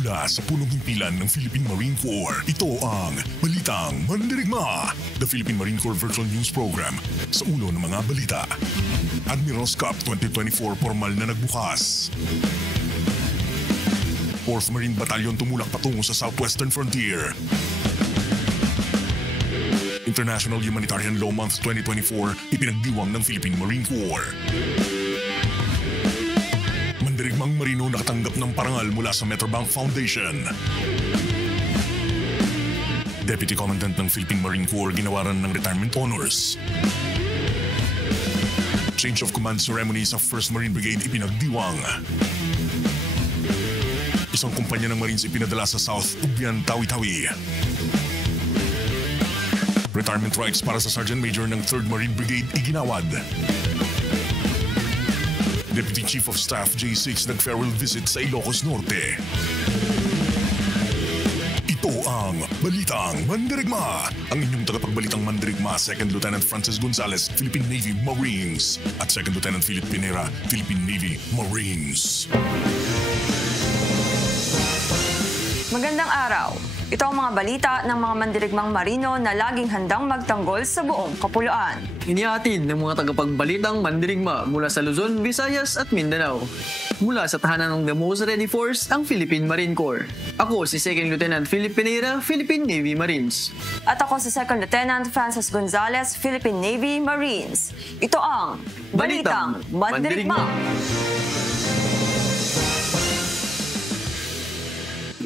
Mula sa punong himpilan ng Philippine Marine Corps, ito ang Balitang Mandirigma, the Philippine Marine Corps Virtual News Program sa ulo ng mga balita. Admirals Cup 2024 formal na nagbukas. 4th Marine Battalion tumulak patungo sa Southwestern Frontier. International Humanitarian Law Month 2024 ipinagdiwang ng Philippine Marine Corps. Mandirigmang Marino nakatanggap ng parangal mula sa Metrobank Foundation. Deputy Commandant ng Philippine Marine Corps ginawaran ng retirement honors. Change of command ceremony sa 1st Marine Brigade ipinagdiwang. Isang kumpanya ng Marines ipinadala sa South Ubyan, Tawi-Tawi. Retirement rights para sa Sergeant Major ng 3rd Marine Brigade iginawad. Deputy Chief of Staff J6 nag-farewell visit sa Ilocos Norte. Ito ang Balitang Mandirigma. Ang inyong tagapagbalitang Mandirigma, 2nd Lieutenant Francis Gonzales, Philippine Navy Marines, at 2nd Lieutenant Philip Pinera, Philippine Navy Marines. Magandang araw. Ito ang mga balita ng mga mandirigmang marino na laging handang magtanggol sa buong kapuluan. Inihatid ng mga tagapagbalitang mandirigma mula sa Luzon, Visayas at Mindanao. Mula sa tahanan ng The Most Ready Force, ang Philippine Marine Corps. Ako si 2nd Lieutenant Philip Pinera, Philippine Navy Marines. At ako si 2nd Lieutenant Francis Gonzales, Philippine Navy Marines. Ito ang Balitang Mandirigma.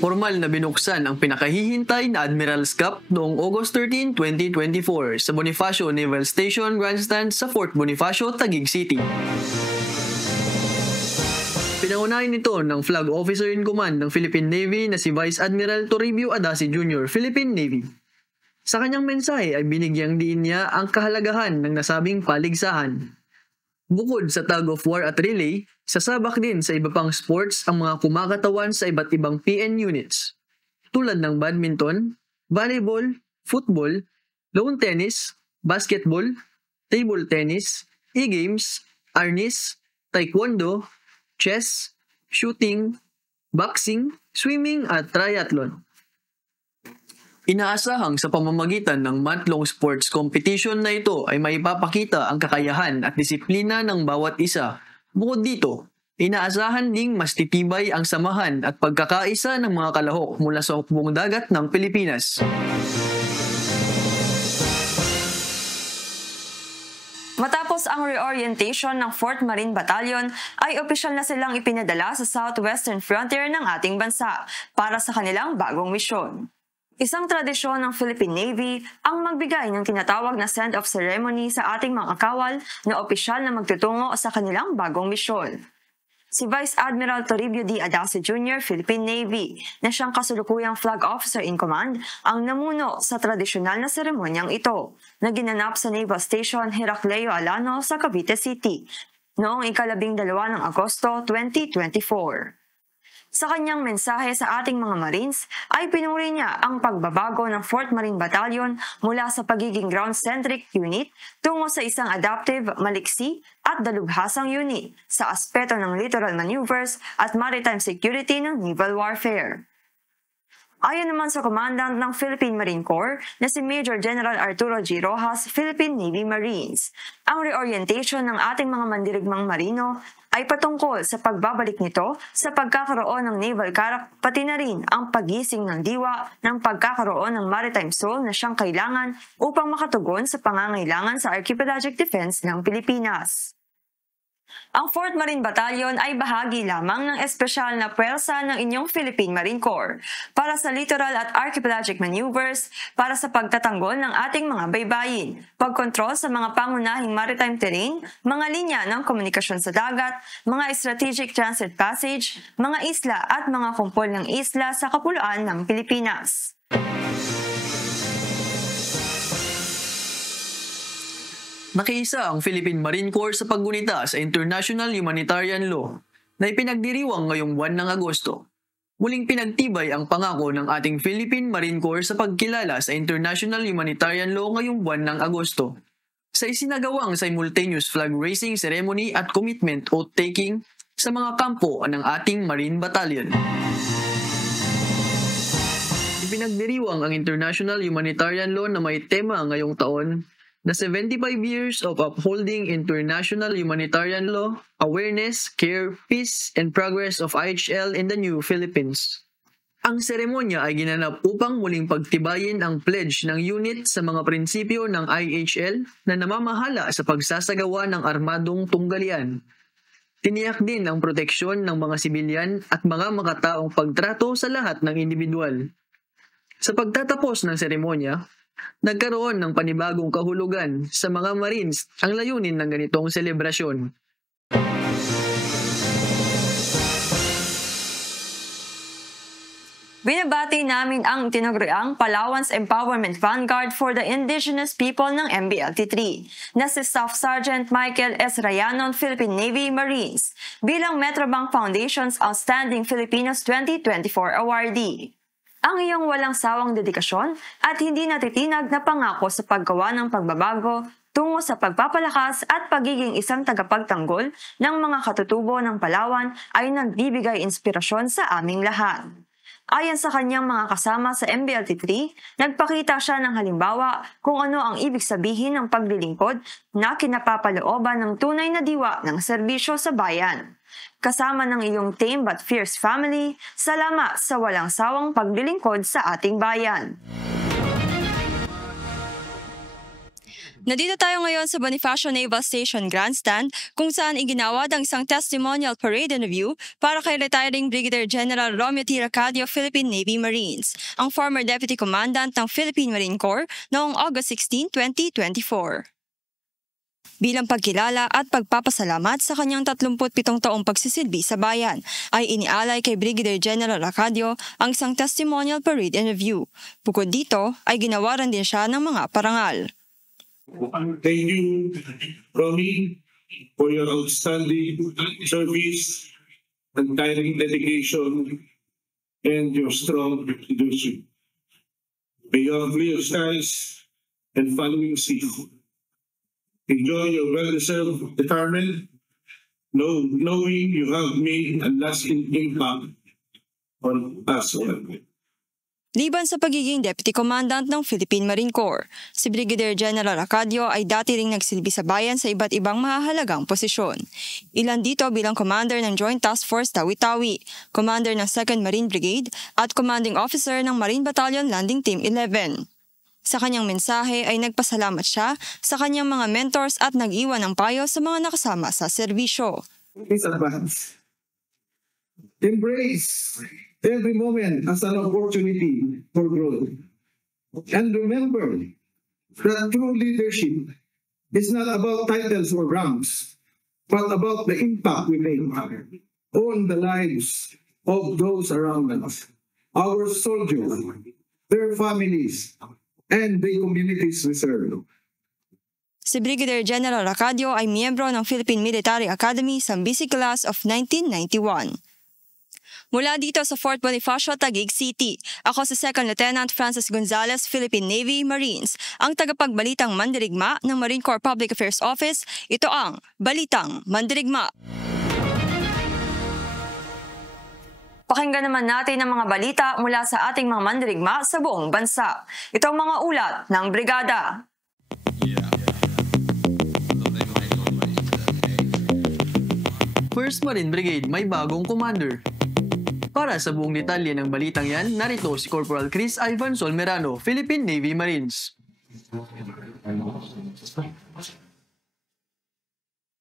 Formal na binuksan ang pinakahihintay na Admirals Cup noong August 13, 2024 sa Bonifacio Naval Station Grandstand sa Fort Bonifacio, Taguig City. Pinaunahin ito ng Flag Officer in Command ng Philippine Navy na si Vice Admiral Toribio Adasi Jr., Philippine Navy. Sa kanyang mensahe ay binigyang diin niya ang kahalagahan ng nasabing paligsahan. Bukod sa tug of war at relay, sasabak din sa iba pang sports ang mga kumakatawan sa iba't ibang PN units, tulad ng badminton, volleyball, football, lawn tennis, basketball, table tennis, e-games, arnis, taekwondo, chess, shooting, boxing, swimming at triathlon. Inaasahang sa pamamagitan ng month-long sports competition na ito ay maipapakita ang kakayahan at disiplina ng bawat isa. Bukod dito, inaasahan ding mas titibay ang samahan at pagkakaisa ng mga kalahok mula sa hukbong dagat ng Pilipinas. Matapos ang reorientation ng 4th Marine Battalion, ay opisyal na silang ipinadala sa Southwestern Frontier ng ating bansa para sa kanilang bagong misyon. Isang tradisyon ng Philippine Navy ang magbigay ng tinatawag na send-off ceremony sa ating mga kawal na opisyal na magtutungo sa kanilang bagong misyon. Si Vice Admiral Toribio D. Adasi Jr., Philippine Navy, na siyang kasulukuyang Flag Officer in Command, ang namuno sa tradisyonal na seremonyang ito na ginanap sa Naval Station Heracleo Alano sa Cavite City noong 12 ng Agosto 2024. Sa kanyang mensahe sa ating mga Marines ay pinuri niya ang pagbabago ng 4th Marine Battalion mula sa pagiging ground-centric unit tungo sa isang adaptive, maliksi at dalubhasang unit sa aspeto ng littoral maneuvers at maritime security ng naval warfare. Ayon naman sa Commandant ng Philippine Marine Corps na si Major General Arturo G. Rojas, Philippine Navy Marines, ang reorientation ng ating mga mandirigmang marino ay patungkol sa pagbabalik nito sa pagkakaroon ng naval character pati na rin ang pagising ng diwa ng pagkakaroon ng maritime soul na siyang kailangan upang makatugon sa pangangailangan sa archipelagic defense ng Pilipinas. Ang 4th Marine Battalion ay bahagi lamang ng espesyal na puwersa ng inyong Philippine Marine Corps para sa littoral at archipelagic maneuvers, para sa pagtatanggol ng ating mga baybayin, pagkontrol sa mga pangunahing maritime terrain, mga linya ng komunikasyon sa dagat, mga strategic transit passage, mga isla at mga kumpol ng isla sa kapuluan ng Pilipinas. Nakiisa ang Philippine Marine Corps sa paggunita sa International Humanitarian Law na ipinagdiriwang ngayong buwan ng Agosto. Muling pinagtibay ang pangako ng ating Philippine Marine Corps sa pagkilala sa International Humanitarian Law ngayong buwan ng Agosto. Sa isinagawang simultaneous flag raising ceremony at commitment oath-taking sa mga kampo ng ating Marine Battalion. Ipinagdiriwang ang International Humanitarian Law na may tema ngayong taon na 75 years of upholding international humanitarian law, awareness, care, peace, and progress of IHL in the New Philippines. Ang seremonya ay ginanap upang muling pagtibayin ang pledge ng unit sa mga prinsipyo ng IHL na namamahala sa pagsasagawa ng armadong tunggalian. Tiniyak din ang proteksyon ng mga sibilyan at mga makataong pagtrato sa lahat ng individual. Sa pagtatapos ng seremonya, nagkaroon ng panibagong kahulugan sa mga Marines ang layunin ng ganitong selebrasyon. Binabati namin ang tinaguriang Palawan's Empowerment Vanguard for the Indigenous People ng MBLT-3 na si Staff Sergeant Michael S. Rayanon, Philippine Navy Marines, bilang Metrobank Foundation's Outstanding Filipinos 2024 awardee. Ang iyong walang sawang dedikasyon at hindi natitinag na pangako sa paggawa ng pagbabago tungo sa pagpapalakas at pagiging isang tagapagtanggol ng mga katutubo ng Palawan ay nagbibigay inspirasyon sa aming lahat. Ayon sa kanyang mga kasama sa MBLT-3, nagpakita siya ng halimbawa kung ano ang ibig sabihin ng paglilingkod na kinapapalooban ng tunay na diwa ng serbisyo sa bayan. Kasama ng iyong tame but fierce family, salamat sa walang sawang paglilingkod sa ating bayan. Nandito tayo ngayon sa Bonifacio Naval Station Grandstand kung saan iginawad ang isang testimonial parade and review para kay retiring Brigadier General Romeo T. Racadio, Philippine Navy Marines, ang former Deputy Commandant ng Philippine Marine Corps noong August 16, 2024. Bilang pagkilala at pagpapasalamat sa kanyang 37 taong pagsisilbi sa bayan, ay inialay kay Brigadier General Racadio ang isang testimonial parade and review. Bukod dito, ay ginawaran din siya ng mga parangal. Thank you, Romy, for your outstanding service, untiring dedication, and your strong leadership. May you have clear skies and following sea. Enjoy your well-deserved retirement, knowing you have made a lasting impact on us. Liban sa pagiging Deputy Commandant ng Philippine Marine Corps, si Brigadier General Racadio ay dati ring nagsilbi sa bayan sa iba't ibang mahahalagang posisyon. Ilan dito bilang Commander ng Joint Task Force Tawi-Tawi, Commander ng 2nd Marine Brigade at Commanding Officer ng Marine Battalion Landing Team 11. Sa kanyang mensahe ay nagpasalamat siya sa kanyang mga mentors at nag-iwan ng payo sa mga nakasama sa serbisyo. Please advance. Embrace every moment as an opportunity for growth. And remember that true leadership is not about titles or ranks, but about the impact we make on the lives of those around us, our soldiers, their families, and the communities we serve. Si Brigadier General Racadio ay miyembro ng Philippine Military Academy Sambisi Class of 1991. Mula dito sa Fort Bonifacio, Taguig City, ako si Second Lieutenant Francis Gonzalez, Philippine Navy Marines, ang tagapagbalitang mandirigma ng Marine Corps Public Affairs Office. Ito ang Balitang Mandirigma. Pakinggan naman natin ang mga balita mula sa ating mga mandirigma sa buong bansa. Ito ang mga ulat ng Brigada. First Marine Brigade may bagong commander. Para sa buong detalye ng balitang yan, narito si Corporal Chris Ivan Solmerano, Philippine Navy Marines.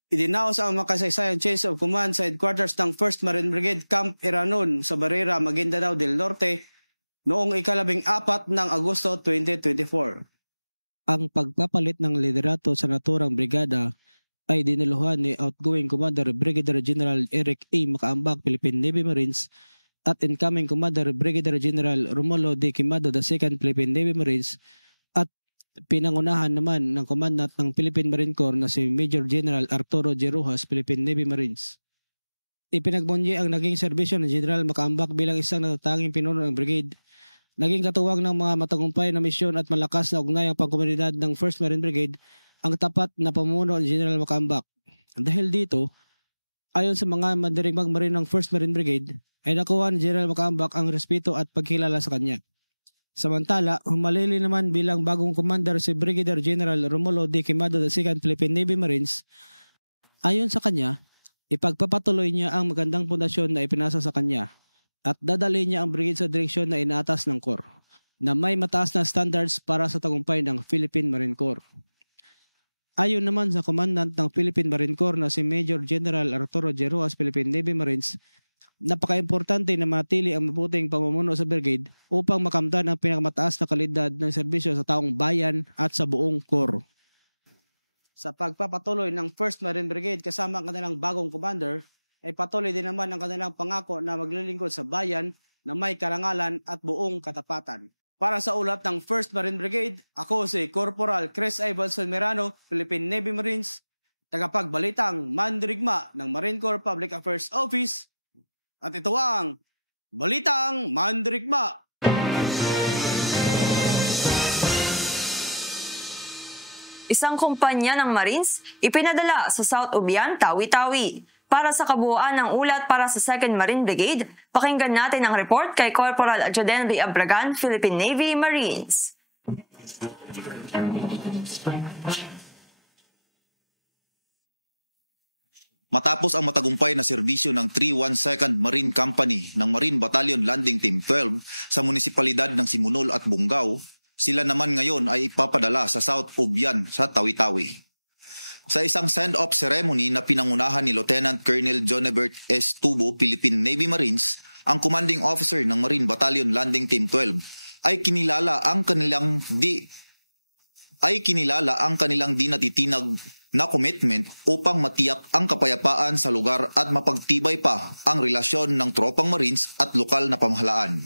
Idinaos ang makasaysayang change of command sa headquarters ng 1st Marine Brigade Camp Iranon sa Barrera, Maguindanao del Norte noong ika-14 ng Agosto 2024. Ang pagpapalit ng liderato sa naturang brigada ay diniluhan ni outgoing Commander Brigadier General Eric A. Macaambak, Philippine Navy Marines, at incoming Commander Brigadier General Romulo D. Quimado, the 2nd Philippine Navy Marines, at pinangunahan naman ng Commandant ng Philippine Marine Corps na si Major General Arturo G. Rojas, Philippine Navy Marines. Ipinagbunyi ang naging serbisyo ng General Macaambak bilang isang natatanging pinuno ng brigade, naging katuwang ng mga matagumpay na misyon at malakas na ugnayang pangkomunidad ng 1st Marine Brigade ang tapat na pamumuno ni General Macaambak. Dahil dito, ayon sa mga mandirigmang marine ng 1st Marine Brigade, ay nakuha ni General Macaambak ang respeto at pagkilala sa kanya. Samantala, humalili naman bilang bagong commander si Brigadier General Romulo D. Quemado II Philippine Navy Marines. Ayon sa kanya, ipagpapatuloy niya ang magandang pundasyon na ipinasa sa kanya at dadali niya ang brigade sa direksyon na inaatas ng Corps na may mataas na standards para sa tagumpay ng Philippine Marine Corps. Ayon naman sa Commandant ng Philippine Marine Corps na si Major General Arturo J. Rojas Philippine Navy Marines, napaka-importante na matili ang mabuting pamumuno sa brigade upang makamtan ang pinakamataas na kalidad ng serbisyo sa taong bayan at sa buong Corps. Sa pagpapatuloy ng 1st Marine Brigade kasama ang kanilang bagong commander, ay patuloy din naman ang kanilang pangako na maglilingkod sa bayan na may karangalan at buong katapatan. Para sa ulat ng 1st Marine Brigade, ako si Corporal Chris Ivanson Merano, Philippine Navy Marines, tagapagbalitang mandirigma ng Marine Corps Public Affairs Office. At ito ang Balitang Mandirigma. Isang kumpanya ng Marines ipinadala sa South Ubian, Tawi-Tawi. Para sa kabuuan ng ulat para sa 2nd Marine Brigade, pakinggan natin ang report kay Corporal Jodenry Abragan, Philippine Navy Marines. Matapos ang matagumpay na serbisyo ng 312nd Marine Company ng Marine Battalion Landing Team 12 sa munisipalidad ng Simunol at Bungaw, sila naman ngayon ay ipapadala sa South Ubian sa Tawi-Tawi. Sa isang send-off ceremony na pinangunahan ni Lieutenant Colonel Jonebert S. Tubo, Philippine Navy Marines, ang commanding officer ng Marine Battalion Landing Team 12 ay kinilala ang kanilang di natitinag na commitment upang matiyak ang kapayapaan sa lugar at mapagtibay pa ang relasyon ng tropang Marines at lokal na pamahalaan.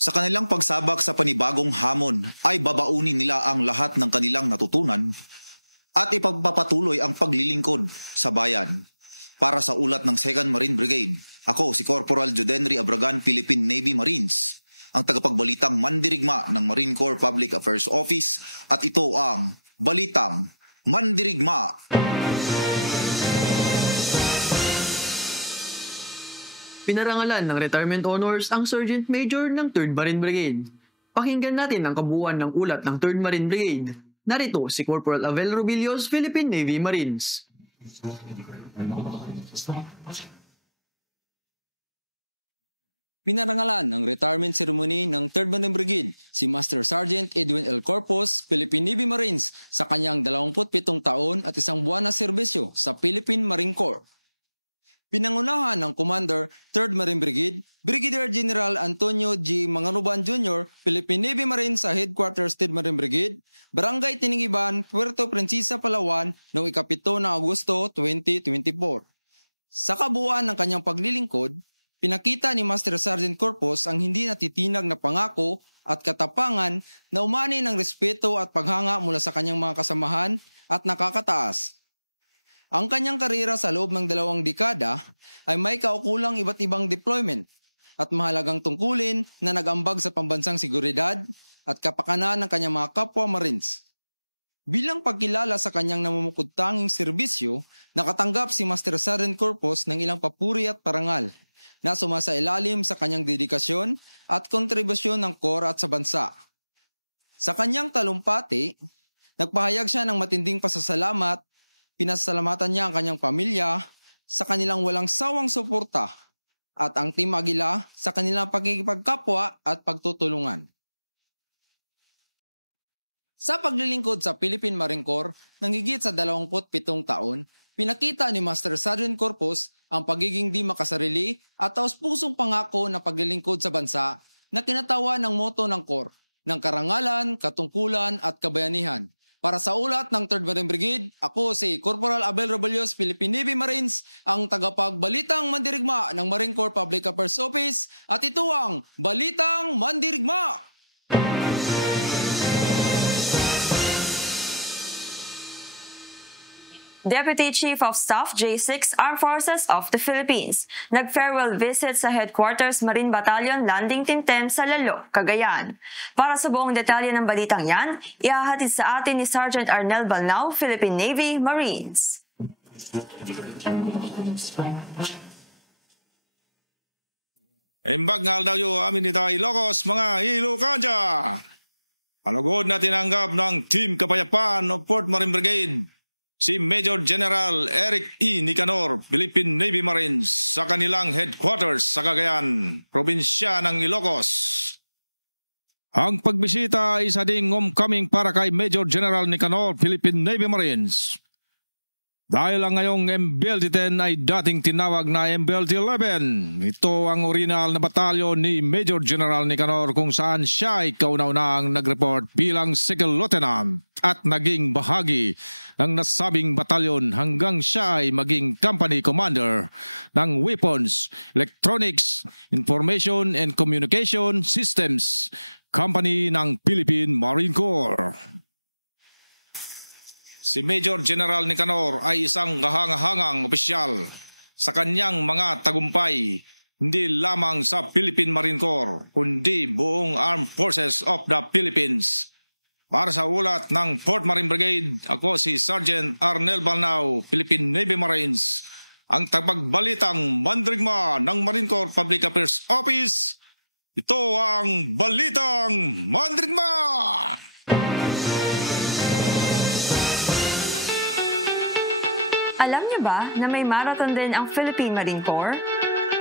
Sa kanilang pagsabak sa panibagong hamon ay babaunin nila ang lahat ng kanilang natutunan at ipagpapatuloy ang paglilingkod sa bayan. Para sa ulat ng 2nd Marine Brigade, ako si Corporal Jodenry Abragan, Philippine Navy Marines, ang tagapagbalitang mandirigma ng Marine Corps Public Affairs Office, at ito ang Balitang Mandirigma. Pinarangalan ng retirement honors ang Sergeant Major ng 3rd Marine Brigade. Pakinggan natin ang kabuuan ng ulat ng 3rd Marine Brigade. Narito si Corporal Avel Robillos, Philippine Navy Marines. Pinarangalan ng retirement ceremony ng 3rd Marine Brigade si Master Sergeant Edwin L. Corpus, Philippine Navy Marines, sa kanyang 27 taon at 1 buwan na serbisyo sa Philippine Marine Corps. Pinangunahan ng Commander 3rd Marine Brigade, Brigadier General Antonio G. Manganuban Jr., Philippine Navy Marines sa Headquarters 3rd Marine Brigade, Barangay Tiningiban, Puerto Princesa, Palawan, noong 7 ng Agosto 2024. Sa kabuuan ng kanyang paglilingkod, pinakita ni Master Sergeant Corpus ang hindi natitinag na pangako at katapangan na umani ng respeto at paghanga mula sa kanyang mga kasamahan at nakakataas. Ang kanyang karera sa loob ng 2 dekada ay may kaukulang iba't ibang deployment at mahalagang tungkulin na nag-ambag sa pambansang seguridad at kapakanan ng kanyang mga kapwa Marines. Bilang pagkilala sa kanyang namumukod-tanging serbisyo, nakatanggap si Master Sergeant Corpus ng ilang papuri at parangal na sumasailalim sa kanyang dedikasyon at kontribusyon ng Corps at sa bansa. Sa kanyang talumpati, nagpahayag siya ng matinding pasasalamat, pinasalamatan niya ang kanyang pamilya sa kanilang walang sawang suporta at ang Team Agila sa kanilang pagkikipagkapwa at pagtutulungan. Sa paglilingkod sa Philippine Marine Corps ng higit sa 27 taon, pinakita ni Master Sergeant Corpus ang pagiging di makasarili at taos-pusong pangako na paglilingkod sa bansa na kinatawa ng motto ng Corps, ng karangalan, katungkulan at kabayanihan. Para sa ulat ng 3rd Marine Brigade, ako si Corporal Abel Robillos, Philippine Navy Marines, ang tagapagbalitang mandirigma ng Marine Corps Public Affairs Office, at ito ang Balitang Mandirigma! Deputy Chief of Staff J6 Armed Forces of the Philippines nag-farewell visit sa Headquarters Marine Battalion Landing Team 10 sa Lalo, Cagayan. Para sa buong detalye ng balitang yan, ihahatid sa atin ni Sergeant Arnel Balnao, Philippine Navy Marines. Imbag nga daw yung amin ni tayo Ilocos, mga Ilocanja. Alugod na tinanggap ng Team Kapayapaan of Fort Marine Brigade si Major General Eric E. Nicanor, Philippine Navy Marines sa kanilang headquarters sa Cagayan, probinsya ng Ilocos. Ang pagbisita ay isa ding homecoming para kay Major General Nicanor, Philippine Navy Marines. Dahil ang ngayong MBLT-10 ay dating tinawag na MBLT-11. Ito ang original na batalyon ni Major General Nicanor kung saan siya ay kauna-unahang nag-report bilang Second Lieutenant at naging bahagi ng nasabing batalyon hanggang siya ay maging company commander ng Weapons, Electronics, Information and Communication Systems Company ng Philippine Marine Corps. Si Major General Nicanor ay isang kahangahangang opisyal sa kanyang mga tagumpay, hindi lamang sa Philippine Marine Corps, kundi buong Armed Forces of the Philippines. Para sa ulat ng Fort Marine Brigade, ako si Sergeant Arnel Balnao, Philippine Navy Marines, ang tagbalitang mandirigma ng Marine Corps Public Affairs Office. Ito ang Balitang Mandirigma! Alam niyo ba na may marathon din ang Philippine Marine Corps?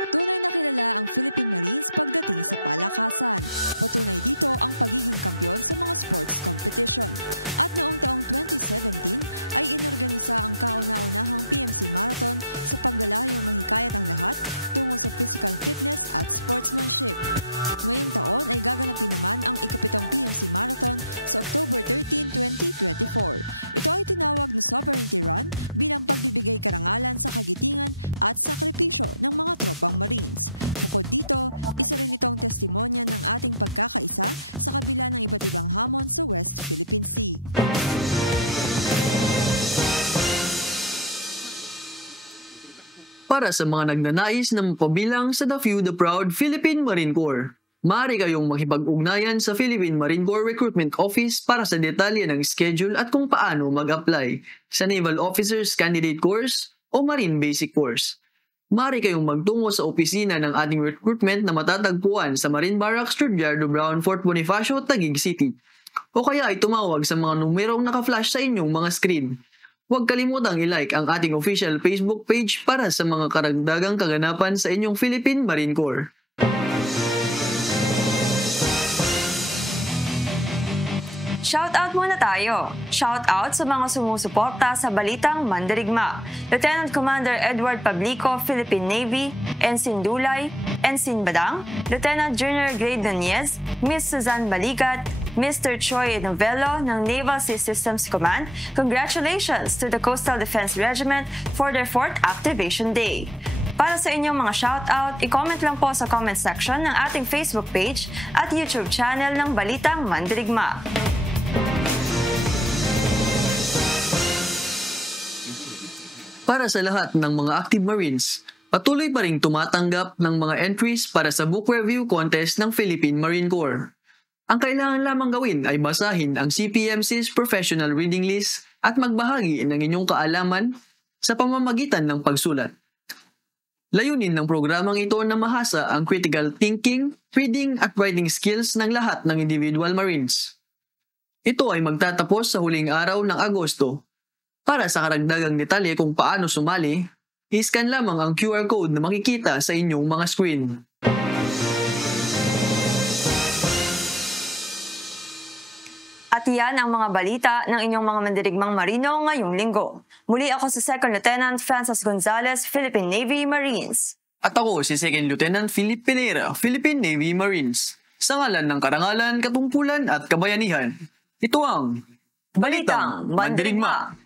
Tunay na kilala ang Philippine Marines pagdating sa palakasan. Patunay dito ang pagiging kampiyon sa mga sports competition. At noong taong 2017 ay inorganisa ang kauna-unahang PMC Marathon sa paglalayong mahikayat ang lahat tungo sa physical fitness at sportsmanship. Ngayong taon ay gaganapin naman ang ikapitong PMC Marathon sa October 13, 2024. Ito ay tinawag na Sovereignty Run bilang pagbibigay karangalan sa kagitingan at sakripisyo ng mga tropang Marines. Bukod dito, isa rin itong testimonya ng ating pagkakaisa sa kabila ng iba't ibang hamon sa West Philippine Sea. Para sa mga nagnanais na mapabilang sa The Few the Proud Philippine Marine Corps, maaari kayong makipag-ugnayan sa Philippine Marine Corps Recruitment Office para sa detalye ng schedule at kung paano mag-apply sa Naval Officers Candidate Course o Marine Basic Course. Maaari kayong magtungo sa opisina ng ating recruitment na matatagpuan sa Marine Barracks, Trudyardo Brown, Fort Bonifacio, Taguig City. O kaya ay tumawag sa mga numerong naka-flash sa inyong mga screen. Huwag kalimutang i-like ang ating official Facebook page para sa mga karagdagang kaganapan sa inyong Philippine Marine Corps. Shoutout muna tayo. Shoutout sa mga sumusuporta sa Balitang Mandirigma. Lieutenant Commander Edward Pablico, Philippine Navy, Ensign Dulay, Ensign Badang, Lieutenant Junior Grade Nunez, Miss Suzanne Baligat, Mr. Troy Novello ng Naval Sea Systems Command. Congratulations to the Coastal Defense Regiment for their 4th Activation Day. Para sa inyong mga shoutout, i-comment lang po sa comment section ng ating Facebook page at YouTube channel ng Balitang Mandirigma. Para sa lahat ng mga active Marines, patuloy pa ring tumatanggap ng mga entries para sa book review contest ng Philippine Marine Corps. Ang kailangan lamang gawin ay basahin ang CPMC's Professional Reading List at magbahagi ng inyong kaalaman sa pamamagitan ng pagsulat. Layunin ng programang ito na mahasa ang critical thinking, reading at writing skills ng lahat ng individual Marines. Ito ay magtatapos sa huling araw ng Agosto. Para sa karagdagang detalye kung paano sumali, i-scan lamang ang QR code na makikita sa inyong mga screen. At yan ang mga balita ng inyong mga mandirigmang marino ngayong linggo. Muli ako si Second Lieutenant Francis Gonzalez, Philippine Navy Marines. At ako si Second Lieutenant Philip Pinera, Philippine Navy Marines. Sa ngalan ng karangalan, katungkulan at kabayanihan, ito ang Balitang Mandirigma.